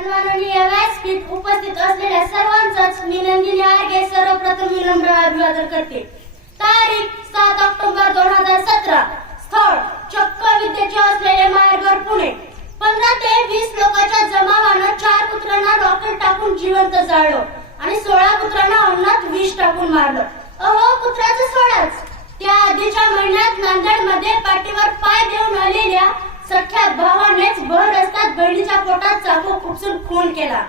सन्माननीय व्यासपीठ उपस्थित असलेल्या सर्वांचाच मी नंदिनी आर्गे सर्वप्रथम विनम्र अभिवादन करते। तारीख 7 ऑक्टोबर 2017, स्थळ चक्क विद्येचे असलेले माहेरघर पुणे। 15 ते 20 लोकांच्या जमावानं 4 पुत्रांना रॉकेट टाकून जिवंत जाळलं आणि 16 पुत्रांना अन्नात विष टाकून मारलं। अहो, पुत्राचं सोडाच, त्या आधीच्या महिन्यात नांदेडमध्ये पाठीवर पाय देऊन आलेल्या सख्या भावानेच भर रस्त्यात बहिणीच्या पोटात चाकू खुपसून खून केला।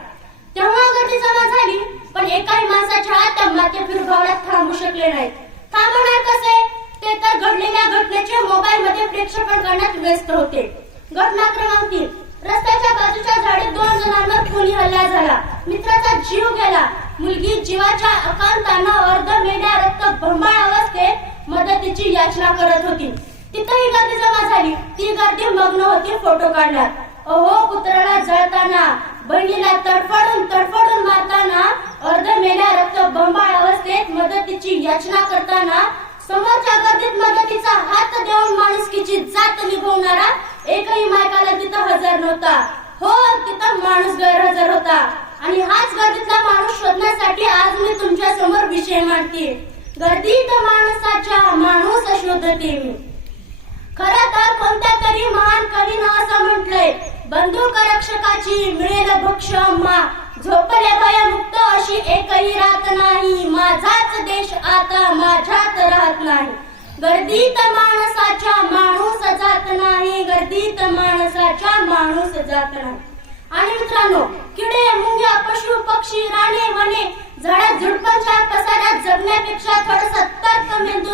तेव्हा गर्दी जमा झाली, पण एकाही माणसाच्या हात त्या माते फिरभावड्यात थांबू शकले नाहीत। थांबणार कसे? ते तर घडलेल्या घटनेचे मोबाईल मध्ये प्रक्षेपण करण्यात व्यस्त होते। घटना क्रमांक 3, रस्त्याच्या बाजूच्या झाडीत 2 जणांवर खुनी हल्ला झाला। मित्राचा जीव गेला। मुलगी जीवाच्या आकांतानं अर्धमेल्या रक्तबंबाळ अवस्थेत मदतीची याचना करत होती। तिथेही गर्दी जमा झाली। ती गर्दी मग्न होती फोटो काढण्यात। अहो, पुत्राला जळताना, बहिणीला तडफडून मारताना, अर्धमेल्या रक्तबंबाळ अवस्थेत मदतीची याचना करताना, समोरच्या गर्दीत मदतीचा हात देऊन माणुसकीची जात निभवणारा एकही मायकाला तिथं हजर नव्हता। हो, तिथं माणूस गैरहजर होता। आणि हाच गर्दीतला माणूस शोधण्यासाठी आज मी तुमच्या समोर विषय मांडते। गर्दीत माणसाच्या माणूस शोधते मी। खरं तर कोणत्या तरी महान कवीनं असं म्हटलंय, बंदूक रक्षकाची मिळेल भक्ष अम्मा, झोपले भयमुक्त अशी एकही रात नाही, माझाच देश आता माझ्यात राहत नाही। गर्दीत माणसाच्या माणूस जात नाही, गर्दीत माणसाच्या माणूस जात नाही। आणि मित्रांनो, किडे, मुंग्या, पशु पक्षी, राणे वने, झाडा झुडपांच्या पसाऱ्यात जगण्यापेक्षा थोडंसं तर्क मेंदू